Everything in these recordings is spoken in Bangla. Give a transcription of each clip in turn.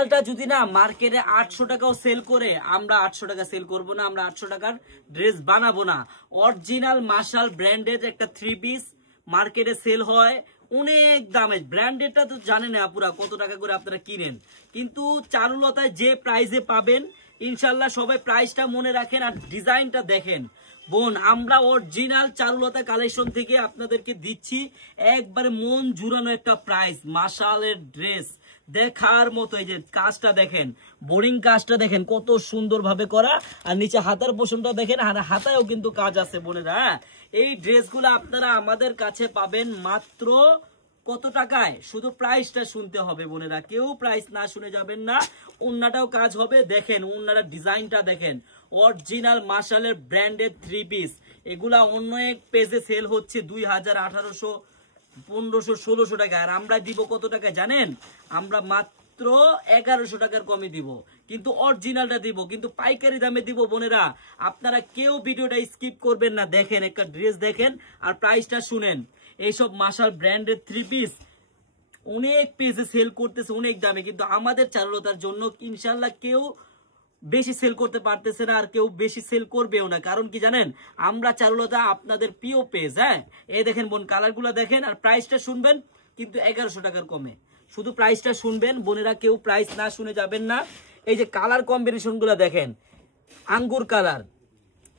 মালটা যদি না মার্কেটে 800 টাকাও সেল করে, আমরা 800 টাকা সেল করব না, আমরা 800 টাকার ড্রেস বানাবো না। অরিজিনাল মাশাল ব্র্যান্ডেড একটা 3 পিস মার্কেটে সেল হয় অনেক দামে। ব্র্যান্ডেডটা তো জানেন না পুরা কত টাকা করে আপনারা কিনেন, কিন্তু চারুলতায় যে প্রাইসে পাবেন ইনশাল্লাহ সবাই প্রাইসটা মনে রাখেন আর ডিজাইনটা দেখেন। বোন আমরা অরিজিনাল চারুলতা কালেকশন থেকে আপনাদেরকে দিচ্ছি একবারে মন জুড়ানো একটা প্রাইস। মাশালের ড্রেস দেখার মতো, এই যে কাজটা দেখেন, বোরিং কাজটা দেখেন কত সুন্দর ভাবে করা, আর নিচে হাতার পোষণটা দেখেন, আর হাতায়ও কিন্তু কাজ আছে বোনেরা। এই ড্রেসগুলো আপনারা আমাদের কাছে পাবেন মাত্র কত টাকায়? শুধু প্রাইসটা শুনতে হবে বোনেরা, কেউ প্রাইস না শুনে যাবেন না। ওন্নাটাও কাজ হবে, দেখেন ওন্নাটার ডিজাইনটা দেখেন, অরিজিনাল মাশালের ব্র্যান্ডেড 3 পিস। এগুলা অন্য এক পেজে সেল হচ্ছে 2000, 1800, 1500, 1600 টাকা, আর আমরা দিব কত টাকা জানেন? আমরা মাত্র 1100 টাকার কমে দিব, কিন্তু অরিজিনালটা দিব, কিন্তু পাইকারি দামে দিব বোনেরা। আপনারা কেউ ভিডিওটা স্কিপ করবেন না, দেখেন একটা ড্রেস দেখেন আর প্রাইসটা শুনেন। এইসব মাশাল ব্র্যান্ডেড 3 পিস অনেক পেজে সেল করতেছে অনেক দামে, কিন্তু আমাদের চারুলতার জন্য ইনশাল্লাহ কেউ বেশি সেল করতে পারতেছে না, আর কেউ বেশি সেল করবেও না। কারণ কি জানেন? আমরা চারুলতা আপনাদের প্রিয় পেজ। হ্যাঁ, এই দেখেন বোন কালারগুলো দেখেন আর প্রাইসটা শুনবেন, কিন্তু 1100 টাকার কমে। শুধু প্রাইসটা শুনবেন বোনেরা, কেউ প্রাইস না শুনে যাবেন না। এই যে কালার কম্বিনেশন গুলো দেখেন, আঙ্গুর কালার,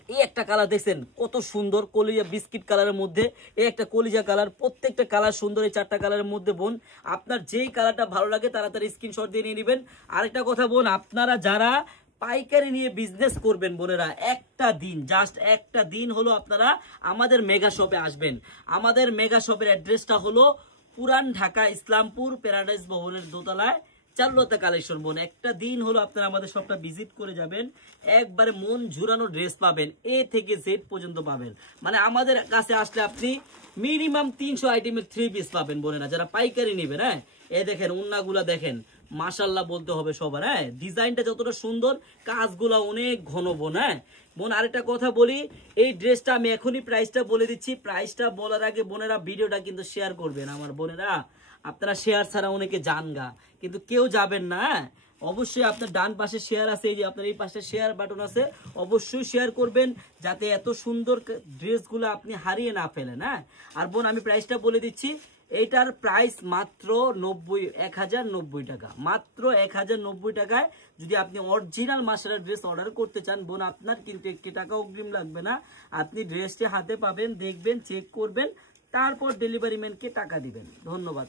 এই একটা কালার দেখছেন কত সুন্দর, কলিজা বিস্কিট কালারের মধ্যে এই একটা কলিজা কালার, প্রত্যেকটা কালার সুন্দর। এই 4টা কালারের মধ্যে বোন আপনার যেই কালারটা ভালো লাগে তাড়াতাড়ি স্ক্রিনশট দিয়ে নিয়ে নেবেন। আরেকটা কথা বোন, আপনারা যারা পাইকারি নিয়ে বিজনেস করবেন বোনেরা, একটা দিন, জাস্ট একটা দিন হলো আপনারা আমাদের মেগা শপে আসবেন। আমাদের মেগা শপের অ্যাড্রেসটা হলো পুরান ঢাকা ইসলামপুর প্যারাডাইস ভবনের দোতলায় চারুলতা কালেকশন। বোন একটা দিন হলো আপনারা আমাদের শপটা ভিজিট করে যাবেন, একবারে মন ঝুরানো ড্রেস পাবেন, এ থেকে জেড পর্যন্ত পাবেন। মানে আমাদের কাছে আসলে আপনি মিনিমাম 300 আইটেমের 3 পিস পাবেন বোনেরা, যারা পাইকারি নেবেন। হ্যাঁ, এ দেখেন উন্নাগুলা দেখেন, মাশাল্লাহ বলতে হবে সবার। হ্যাঁ, ডিজাইনটা যতটা সুন্দর, কাজগুলা অনেক ঘন বোন। হ্যাঁ বোন, আরেকটা কথা বলি, এই ড্রেসটা আমি এখনই প্রাইসটা বলে দিচ্ছি। প্রাইসটা বলার আগে বোনেরা ভিডিওটা কিন্তু শেয়ার করবেন আমার বোনেরা। আপনারা শেয়ার ছাড়া অনেকে জানগা, কিন্তু কেউ যাবেন না। অবশ্যই আপনার ডান পাশে শেয়ার আছে, এই যে আপনার এই পাশে শেয়ার বাটন আছে, অবশ্যই শেয়ার করবেন যাতে এত সুন্দর ড্রেসগুলো আপনি হারিয়ে না ফেলেন। হ্যাঁ, আর বোন আমি প্রাইসটা বলে দিচ্ছি, এইটার প্রাইস মাত্র 1090 টাকা, মাত্র 1090 টাকায় যদি আপনি অরিজিনাল মাশালের ড্রেস অর্ডার করতে চান বোন, আপনার কিন্তু 1 টাকা অগ্রিম লাগবে না। আপনি ড্রেসটি হাতে পাবেন, দেখবেন, চেক করবেন, তারপর ডেলিভারি ম্যানকে টাকা দিবেন। ধন্যবাদ।